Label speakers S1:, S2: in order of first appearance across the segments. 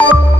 S1: Bye.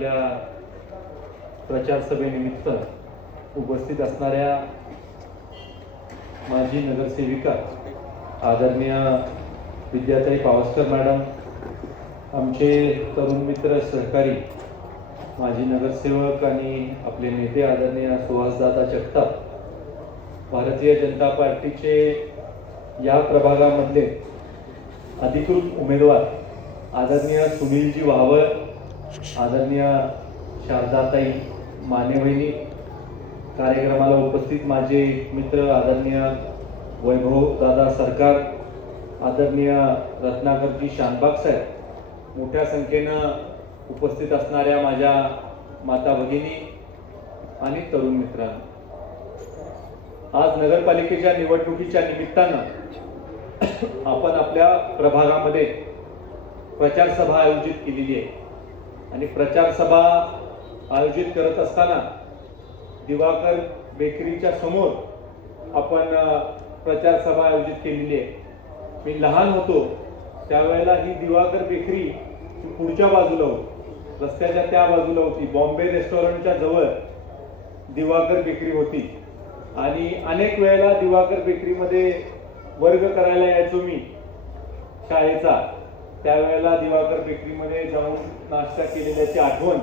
S2: आपल्या प्रचार सभेनिमित्त उपस्थित असणाऱ्या माजी नगरसेविका आदरणीय विद्याताई पावसकर मॅडम आमचे तरुण मित्र सहकारी माजी नगरसेवक आणि आपले नेते आदरणीय सुहासदादा जगताप भारतीय जनता पार्टीचे या प्रभागामधले अधिकृत उमेदवार आदरणीय सुनीलजी वाहवळ आदरणीय शारदाताई मानेवहिनी कार्यक्रमाला उपस्थित माझे मित्र आदरणीय वैभव दादा सरकार आदरणीय रत्नाकरजी शानबाग साहेब मोठ्या संख्येनं उपस्थित असणाऱ्या माझ्या माता भगिनी आणि तरुण मित्रांनो. आज नगरपालिकेच्या निवडणुकीच्या निमित्तानं आपण आपल्या प्रभागामध्ये प्रचार सभा आयोजित केलेली आहे. आणि प्रचार सभा आयोजित करत असताना दिवाकर बेकरीच्या समोर आपण प्रचारसभा आयोजित केलेली आहे. मी लहान होतो त्यावेळेला ही दिवाकर बेकरी पुढच्या बाजूला होती. रस्त्याच्या त्या बाजूला होती. बॉम्बे रेस्टॉरंटच्या जवळ दिवाकर बेकरी होती. आणि अनेक वेळेला दिवाकर बेकरीमध्ये वर्ग करायला यायचो मी शाळेचा. त्यावेळेला दिवाकर बेकरीमध्ये जाऊन नाश्ता केलेल्याची आठवण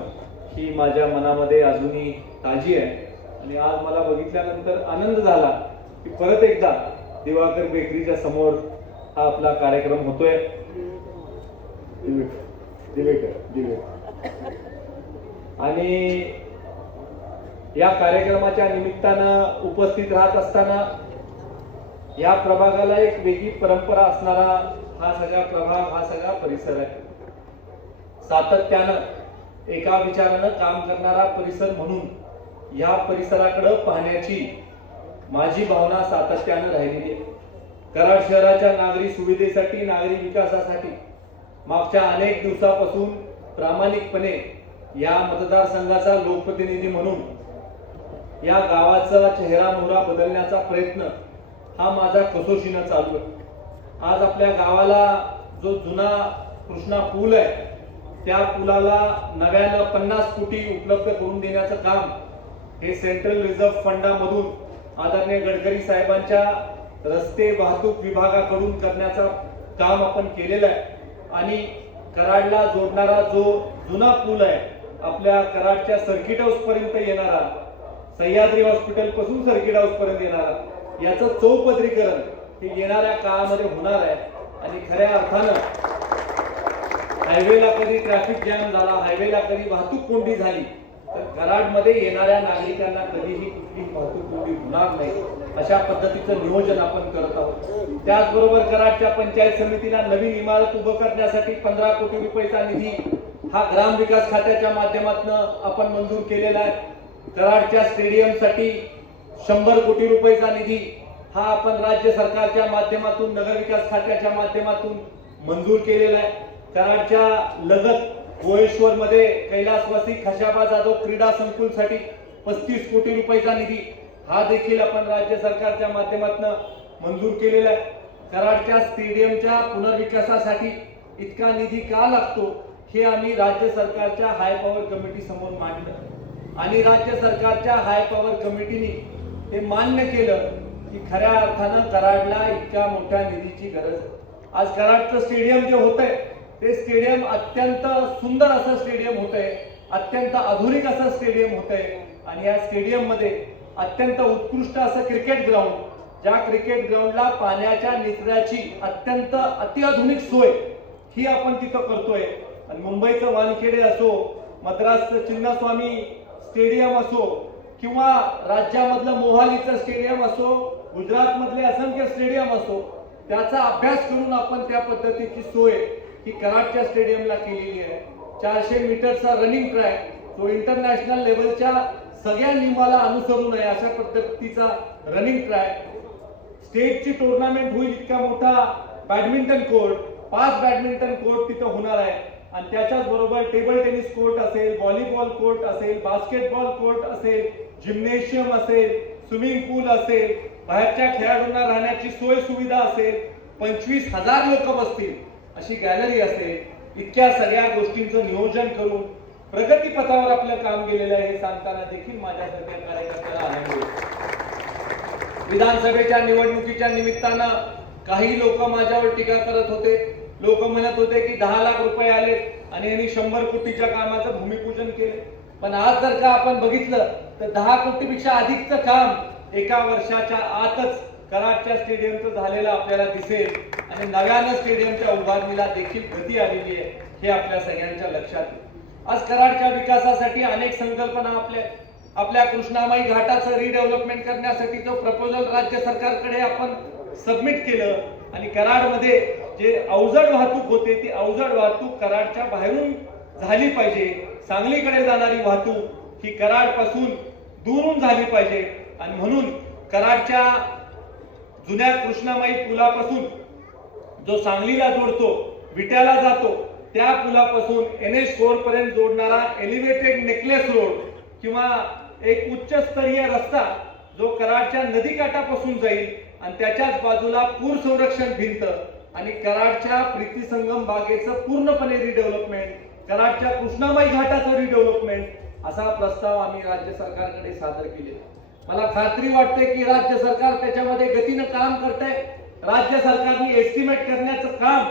S2: ही माझ्या मनामध्ये अजूनही ताजी आहे. आणि आज मला बघितल्यानंतर आनंद झाला की परत एकदा दिवाकर बेकरीच्या समोर हा आपला कार्यक्रम होतोय. आणि या कार्यक्रमाच्या निमित्तानं उपस्थित राहत असताना या प्रभागाला एक वेगळी परंपरा असणारा हा सगळा प्रभाग हा सगळा परिसर आहे. सातत्यानं एका विचारानं काम करणारा परिसर म्हणून या परिसराकडे पाहण्याची माझी भावना सातत्यानं राहिलेली आहे. कराड शहराच्या नागरी सुविधेसाठी नागरी विकासासाठी मागच्या अनेक दिवसापासून प्रामाणिकपणे या मतदारसंघाचा लोकप्रतिनिधी म्हणून या गावाचा चेहरा मोहरा बदलण्याचा प्रयत्न हा माझा कसोशीनं चालू आहे. आज आपल्या गावाला जो जुना कृष्णा पूल आहे त्या पुलाला नव्यानं पन्नास कोटी उपलब्ध करून देण्याचं काम हे सेंट्रल रिझर्व्ह फंडामधून आदरणीय गडकरी साहेबांच्या रस्ते वाहतूक विभागाकडून करण्याचं काम आपण केलेलं आहे. आणि कराडला जोडणारा जो जुना पूल आहे आपल्या कराडच्या सर्किट हाऊस पर्यंत येणारा सह्याद्री हॉस्पिटलपासून सर्किट हाऊस पर्यंत येणारा याचं चौपदरीकरण हे येणाऱ्या काळामध्ये होणार आहे. आणि खऱ्या अर्थानं हायवेला कधी ट्रॅफिक जॅम झाला हायवेला कधी वाहतूक कोंडी झाली तर कराडमध्ये येणाऱ्या नागरिकांना कधीही कुठलीही वाहतूक कोंडी होणार नाही अशा पद्धतीचं नियोजन आपण करत आहोत. त्याचबरोबर कराडच्या पंचायत समितीला नवीन इमारत उभं करण्यासाठी पंधरा कोटी रुपयाचा निधी हा ग्राम विकास खात्याच्या माध्यमातून आपण मंजूर केलेला आहे. कराडच्या स्टेडियमसाठी शंभर कोटी रुपयाचा निधी हा आपण राज्य सरकारच्या माध्यमातून नगरविकास खात्याच्या माध्यमातून मंजूर केलेला आहे. कराडच्या लगत गोळेश्वरमध्ये कैलासवासी खशाबा जाधव क्रीडा संकुलसाठी पस्तीस कोटी रुपयाचा निधी हा देखील आपण राज्य सरकारच्या माध्यमातून मंजूर केलेला आहे. कराडच्या स्टेडियमच्या पुनर्विकासासाठी इतका निधी का लागतो हे आम्ही राज्य सरकारच्या हाय पॉवर कमिटी समोर मांडलं. आणि राज्य सरकारच्या हाय पॉवर कमिटीने हे मान्य केलं की खऱ्या अर्थानं कराडला इतक्या मोठ्या निधीची गरज आहे. आज कराडचं स्टेडियम जे होतंय ते स्टेडियम अत्यंत सुंदर असं स्टेडियम होतंय अत्यंत आधुनिक असं स्टेडियम होतंय आणि या स्टेडियममध्ये अत्यंत उत्कृष्ट असं क्रिकेट ग्राउंड ज्या क्रिकेट ग्राउंडला पाण्याच्या निचऱ्याची अत्यंत अतिआधुनिक सोय ही आपण तिथं करतोय. आणि मुंबईचं वानखेडे असो मद्रासचं चिन्नस्वामी स्टेडियम असो किंवा राज्यामधलं मोहालीचं स्टेडियम असो गुजरातमधले असंख्य स्टेडियम असो त्याचा अभ्यास करून आपण त्या पद्धतीची सोय ही कराडच्या स्टेडियमला केलेली आहे. चारशे मीटरचा रनिंग ट्रॅक तो इंटरनॅशनल लेवलच्या सगळ्या नियमाला अनुसरून आहे अशा पद्धतीचा रनिंग ट्रॅक स्टेटची टुर्नामेंट होईल इतका मोठा बॅडमिंटन कोर्ट पाच बॅडमिंटन कोर्ट तिथं होणार आहे. आणि त्याच्याच बरोबर टेबल टेनिस कोर्ट असेल व्हॉलीबॉल कोर्ट असेल बास्केटबॉल कोर्ट असेल जिम्नेशियम असेल स्विमिंग पूल असेल बाहेरच्या खेळाडूंना राहण्याची सोय सुविधा असेल पंचवीस हजार लोक बसतील अशी गॅलरी असेल इतक्या सगळ्या गोष्टींचं नियोजन करून प्रगतीपथावर आपलं काम गेलेलं आहे हे सांगताना देखील माझ्यासारख्या कार्यकर्त्याला आनंद विधानसभेच्या निवडणुकीच्या निमित्तानं काही लोक माझ्यावर टीका करत होते. लोक म्हणत होते की दहा लाख रुपये आले आणि यांनी शंभर कोटीच्या कामाचं भूमिपूजन केले. पण आज जर का आपण बघितलं तर दहा कोटीपेक्षा अधिकचं काम एका वर्षाच्या आतच कराडच्या स्टेडियमचं झालेलं आपल्याला दिसेल. आणि नव्यानं स्टेडियमच्या उभारणीला देखील गती आलेली आहे हे आपल्या सगळ्यांच्या लक्षात येईल आज कराडच्या विकासासाठी अनेक संकल्पना आपल्या आपल्या कृष्णामाई घाटाचं रिडेव्हलपमेंट करण्यासाठी जो प्रपोजल राज्य सरकारकडे आपण सबमिट केलं. आणि कराडमध्ये जे अवजड वाहतूक होते ती अवजड वाहतूक कराडच्या बाहेरून झाली पाहिजे. सांगलीकडे जाणारी वाहतूक ही कराडपासून दूरून झाली पाहिजे. आणि म्हणून कराडच्या जुन्या कृष्णामाई पुलापासून जो सांगलीला जोडतो विट्याला जातो त्या पुलापासून एन एच फोर पर्यंत जोडणारा एलिव्हेटेड नेकलेस रोड किंवा एक उच्चस्तरीय रस्ता जो कराडच्या नदीकाठापासून जाईल आणि त्याच्याच बाजूला पूर संरक्षण भिंत आणि कराडच्या प्रीती संगम बागेचं पूर्णपणे रिडेव्हलपमेंट कराडच्या कृष्णामाई घाटाचं रिडेव्हलपमेंट असा प्रस्ताव आम्ही राज्य सरकारकडे सादर केलेला मला खात्री वाटते की राज्य सरकार त्याच्यामध्ये गतीनं काम करतंय. राज्य सरकारने एस्टिमेट करण्याचं काम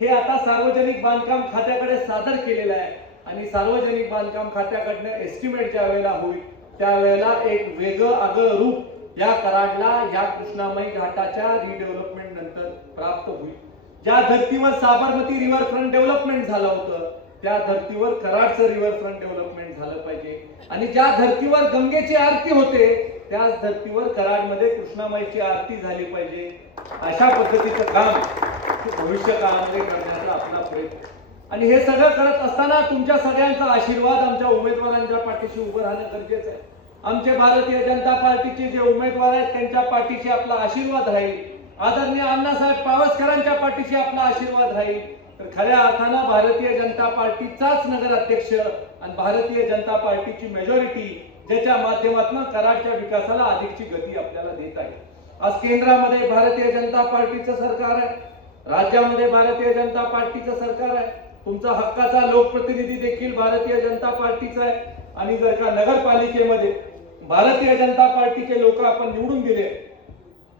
S2: हे आता सार्वजनिक बांधकाम खात्याकडे सादर केलेलं आहे. आणि सार्वजनिक बांधकाम खात्याकडनं एस्टिमेट ज्या वेळेला होईल त्यावेळेला एक वेगळं आगळं रूप या कराडला या कृष्णामाई घाटाच्या रिडेव्हलपमेंट नंतर प्राप्त होईल. ज्या धर्तीवर साबरमती रिव्हरफ्रंट डेव्हलपमेंट झालं होतं त्या धर्तीवर कराडचं रिव्हरफ्रंट डेव्हलपमेंट झालं पाहिजे. आणि ज्या धर्तीवर गंगेची आरती होते त्याच धर्तीवर कराडमध्ये कृष्णामाईची आरती झाली पाहिजे. अशा पद्धतीचं काम भविष्य काळामध्ये करण्याचा आपला प्रयत्न. आणि हे सगळं करत असताना तुमच्या सगळ्यांचा आशीर्वाद आमच्या उमेदवारांच्या पाठीशी उभं राहणं गरजेचं आहे. आमचे भारतीय जनता पार्टीचे जे उमेदवार आहेत त्यांच्या पाठीशी आपला आशीर्वाद राहील. आदरणीय अण्णासाहेब पावसकरांच्या पाठीशी आपला आशीर्वाद राहील. तर खऱ्या अर्थानं भारतीय जनता पार्टीचाच नगर अध्यक्ष आणि भारतीय जनता पार्टीची मेजॉरिटी ज्याच्या माध्यमातून कराडच्या विकासाला अधिकची गती आपल्याला देत आहे. आज केंद्रामध्ये भारतीय जनता पार्टीचं सरकार आहे. राज्यामध्ये भारतीय जनता पार्टीचं सरकार आहे. तुमचा हक्काचा लोकप्रतिनिधी देखील भारतीय जनता पार्टीचा आहे. आणि जर का नगरपालिकेमध्ये भारतीय जनता पार्टीचे लोक आपण निवडून दिले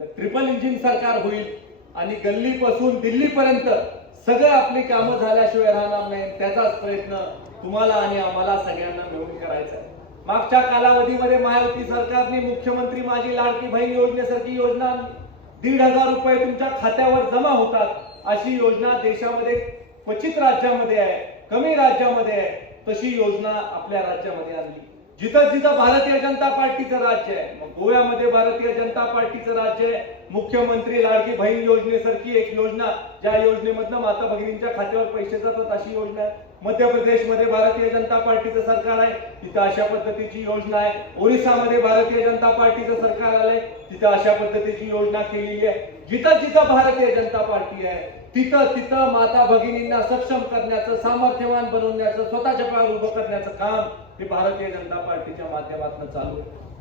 S2: तर ट्रिपल इंजिन सरकार होईल. आणि गल्लीपासून दिल्लीपर्यंत सगळं आपली कामं झाल्याशिवाय राहणार नाही. त्याचाच प्रयत्न तुम्हाला आणि आम्हाला सगळ्यांना मिळून करायचा आहे. मागच्या कालावधीमध्ये महायुती सरकारने मुख्यमंत्री माझी लाडकी बहीण योजनेसारखी योजना दीड हजार रुपये तुमच्या खात्यावर जमा होतात अशी योजना देशामध्ये क्वचित राज्यामध्ये आहे कमी राज्यामध्ये आहे तशी योजना आपल्या राज्यामध्ये आणली. जिथं जिथं भारतीय जनता पार्टीचं राज्य आहे मग गोव्यामध्ये भारतीय जनता पार्टीचं राज्य आहे मुख्यमंत्री लाडकी बहीण योजनेसारखी एक योजना ज्या योजनेमधनं माता भगिनींच्या खात्यावर पैसे जातात अशी योजना आहे. मध्य प्रदेशमध्ये भारतीय जनता पार्टीचं सरकार आहे तिथं अशा पद्धतीची योजना आहे. ओरिसामध्ये भारतीय जनता पार्टीचं सरकार आलंय तिथं अशा पद्धतीची योजना केलेली आहे. जिथं जिथं भारतीय जनता पार्टी आहे तिथं तिथं माता भगिनींना सक्षम करण्याचं सामर्थ्यवान बनवण्याचं स्वतःच्या पायावर उभं करण्याचं काम हे भारतीय जनता पार्टीच्या माध्यमातून चालू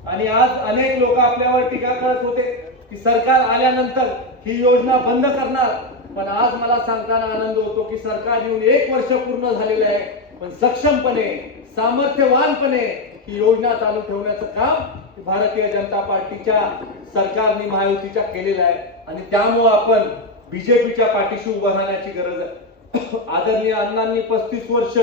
S2: आणि आज अनेक लोक आपल्यावर टीका करत होते की सरकार आल्यानंतर ही योजना बंद करणार. पण आज मला सांगताना आनंद होतो की सरकार येऊन एक वर्ष पूर्ण झालेलं आहे. पण सक्षमपणे सामर्थ्यवानपणे ही योजना चालू ठेवण्याचं काम भारतीय जनता पार्टीच्या सरकारने महायुतीच्या केलेलं आहे. आणि त्यामुळं आपण बीजेपीच्या पाठीशी उभं राहण्याची गरज आहे. आदरणीय अण्णांनी पस्तीस वर्ष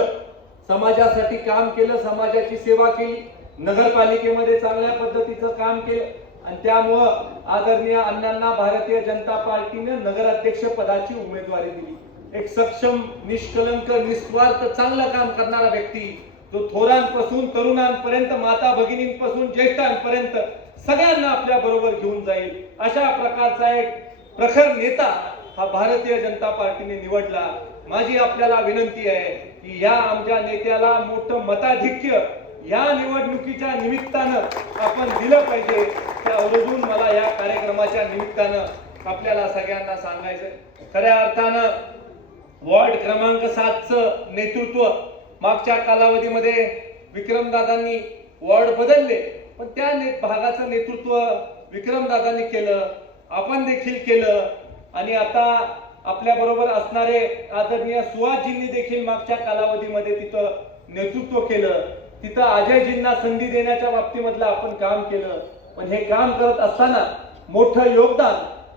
S2: समाजासाठी काम केलं समाजाची सेवा केली नगरपालिकेमध्ये चांगल्या पद्धतीचं काम केलं. आणि त्यामुळं आदरणीय अण्णांना भारतीय जनता पार्टीने नगराध्यक्ष पदाची उमेदवारी दिली. एक सक्षम निष्कलंक निस्वार्थ चांगलं काम करणारा व्यक्ती जो थोरांपासून तरुणांपर्यंत माता भगिनींपासून ज्येष्ठांपर्यंत सगळ्यांना आपल्या बरोबर घेऊन जाईल अशा प्रकारचा एक प्रखर नेता हा भारतीय जनता पार्टीने निवडला. माझी आपल्याला विनंती आहे की या आमच्या नेत्याला मोठं मताधिक्य या निवडणुकीच्या निमित्तानं आपण दिलं पाहिजे. त्या आवर्जून मला या कार्यक्रमाच्या निमित्तानं आपल्याला सगळ्यांना सांगायचं खऱ्या अर्थानं वॉर्ड क्रमांक सातचं नेतृत्व मागच्या कालावधीमध्ये विक्रमदादांनी वॉर्ड बदलले. पण त्या ने भागाचं नेतृत्व विक्रमदादांनी केलं आपण देखील केलं. आणि आता आपल्या बरोबर असणारे आदरणीय सुहासजींनी देखील मागच्या कालावधीमध्ये तिथं नेतृत्व केलं. तिथं अजयजींना संधी देण्याच्या बाबतीमधलं आपण काम केलं. पण हे काम करत असताना मोठं योगदान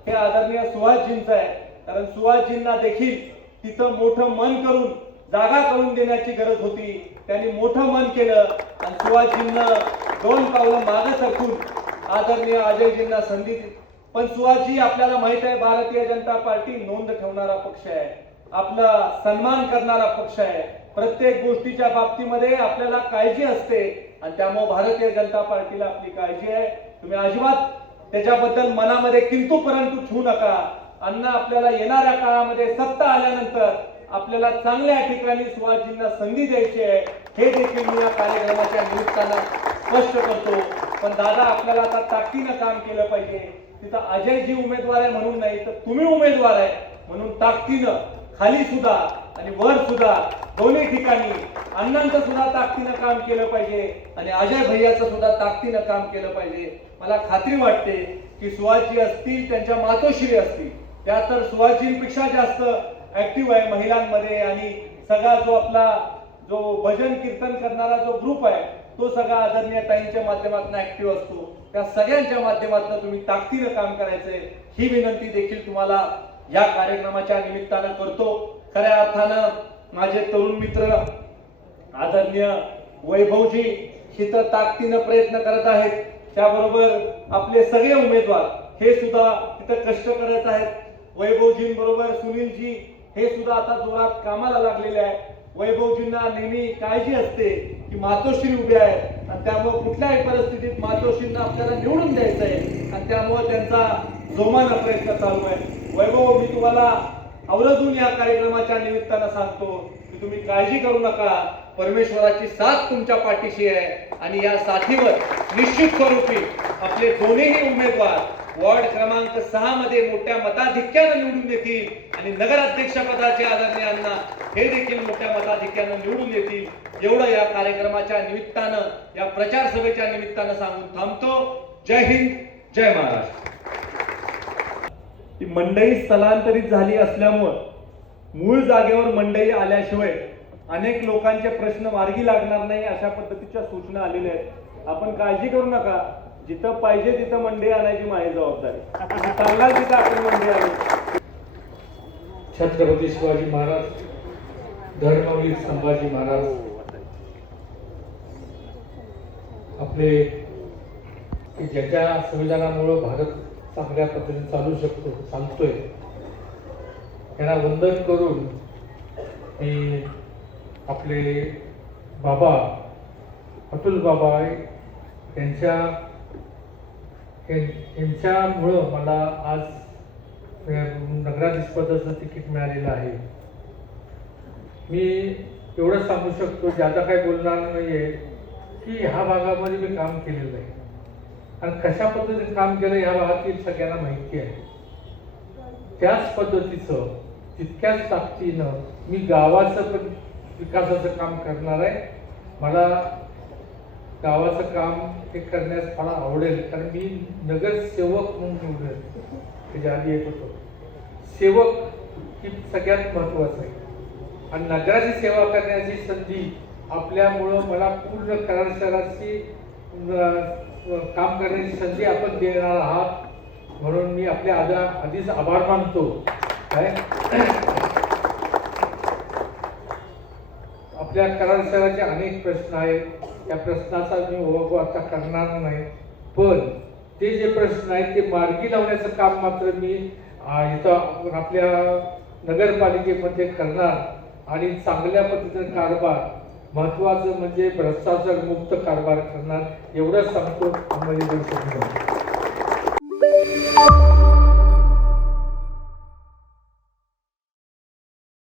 S2: हे आदरणीय सुहासजींचं आहे. कारण सुहासजींना देखील तिथं मोठं मन करून जागा करून देण्याची गरज होती. त्यांनी मोठं मन केलं आणि सुहासजींना दोन पावलं मागे सरकून आदरणीय अजयजींना संधी पण सुहाजी आपल्याला माहीत आहे भारतीय जनता पार्टी नोंद ठेवणारा पक्ष आहे. आपला सन्मान करणारा पक्ष आहे. प्रत्येक गोष्टीच्या बाबतीमध्ये आपल्याला काळजी असते आणि त्यामुळे भारतीय जनता पार्टीला आपली काळजी आहे. तुम्ही अजिबात त्याच्याबद्दल मनामध्ये किंतु परंतु ठेवू नका. अण्णा आपल्याला येणाऱ्या काळामध्ये सत्ता आल्यानंतर आपल्याला चांगल्या ठिकाणी सुहासजींना संधी द्यायची आहे. हे देखील मी या कार्यक्रमाच्या निमित्तानं स्पष्ट करतो. पण दादा आपल्याला आता ताकदीनं काम केलं पाहिजे. तिथं अजयजी उमेदवार आहे म्हणून नाही तर तुम्ही उमेदवार आहे म्हणून ताकदीनं खाली सुद्धा आणि वर सुद्धा दोन्ही ठिकाणी अण्णांचं सुद्धा ताकदीनं काम केलं पाहिजे आणि अजय भैयाचं सुद्धा ताकदीनं काम केलं पाहिजे. मला खात्री वाटते की सुहासजी असतील त्यांच्या मातोश्री असतील त्या तर सुहासजींपेक्षा जास्त ऍक्टिव्ह आहे महिलांमध्ये आणि सगळा जो आपला जो भजन कीर्तन करणारा जो ग्रुप आहे तो सगळा आदरणीय ताईंच्या माध्यमातून ऍक्टिव्ह असतो. त्या सगळ्यांच्या माध्यमातून तुम्ही ताकदीनं काम करायचंय. ही विनंती देखील तुम्हाला या कार्यक्रमाच्या निमित्तानं करतो. खऱ्या अर्थानं माझे तरुण मित्र आदरणीय वैभवजी हिथं ताकदीनं प्रयत्न करत आहेत. त्याबरोबर आपले सगळे उमेदवार हे सुद्धा तिथं कष्ट करत आहेत. वैभवजींबरोबर सुनीलजी हे सुद्धा आता जोरात कामाला लागलेले आहे. वैभवजींना नेहमी काळजी असते की मातोश्री उभे आहेत. आणि त्यामुळे कुठल्याही परिस्थितीत मातोश्रींना आपल्याला निवडून द्यायचं आहे. आणि त्यामुळे त्यांचा जोमानं प्रयत्न चालू आहे. वैभव मी तुम्हाला आवर्जून या कार्यक्रमाच्या निमित्तानं सांगतो की तुम्ही काळजी करू नका. परमेश्वराची साथ तुमच्या पाठीशी आहे. आणि या साथीवर निश्चित स्वरूपी आपले दोन्हीही उमेदवार वॉर्ड क्रमांक सहा मध्ये मोठ्या मताधिक्यानं निवडून येतील आणि नगराध्यक्षपदाचे आदरणीयांना हे देखील मोठ्या मताधिक्यानं निवडून येतील एवढं या कार्यक्रमाच्या निमित्तानं या प्रचार सभेच्या निमित्तानं सांगून थांबतो. जय हिंद जय महाराष्ट्र. ती मंडई स्थलांतरित झाली असल्यामुळं मूळ जागेवर मंडई आल्याशिवाय अनेक लोकांचे प्रश्न मार्गी लागणार नाही अशा पद्धतीच्या सूचना आलेल्या आहेत. आपण काळजी करू नका. जिथं पाहिजे तिथं मंडई आणायची माझी जबाबदारी. चांगला तिथं आपण मंडई आणू.
S3: छत्रपती शिवाजी महाराज धर्मवीर संभाजी महाराज आपले की ज्याच्या संविधानामुळं भारत चांगल्या पद्धतीने चालू शकतो चालतोय त्यांना वंदन करून मी आपले बाबा अतुल बाबा यांच्या यां- यांच्यामुळं मला आज नगराधीशपदाचं तिकीट मिळालेलं आहे. मी एवढंच सांगू शकतो ज्यादा काही बोलणार नाही आहे की ह्या भागामध्ये मी काम केलेलं आहे. आणि कशा पद्धतीने काम केलं ह्या भागातील सगळ्यांना माहिती आहे. त्याच पद्धतीचं तितक्याच ताकदीनं मी गावाचं पण विकासाचं काम करणार आहे. मला गावाचं काम हे करण्यास मला आवडेल. कारण मी नगरसेवक म्हणून निवडेल त्याच्या आधी येत होतो. सेवक ही सगळ्यात महत्वाचं आहे. आणि नगराची सेवा करण्याची संधी आपल्यामुळं मला पूर्ण कराड शहराची काम करण्याची संधी आपण देणार आहात. म्हणून मी आपल्या आदा आधीच आभार मानतो. काय? आपल्या कराड शहराचे अनेक प्रश्न आहेत. त्या प्रश्नाचा मी ओळख आता करणार नाही. पण ते जे प्रश्न आहेत ते मार्गी लावण्याचं काम मात्र मी इथं आपल्या नगरपालिकेमध्ये करणार. आणि चांगल्या पद्धतीने कारभार महत्वाचं म्हणजे भ्रष्टाचार मुक्त कारभार करणार एवढंच सांगतो. अंमली देऊ शकतो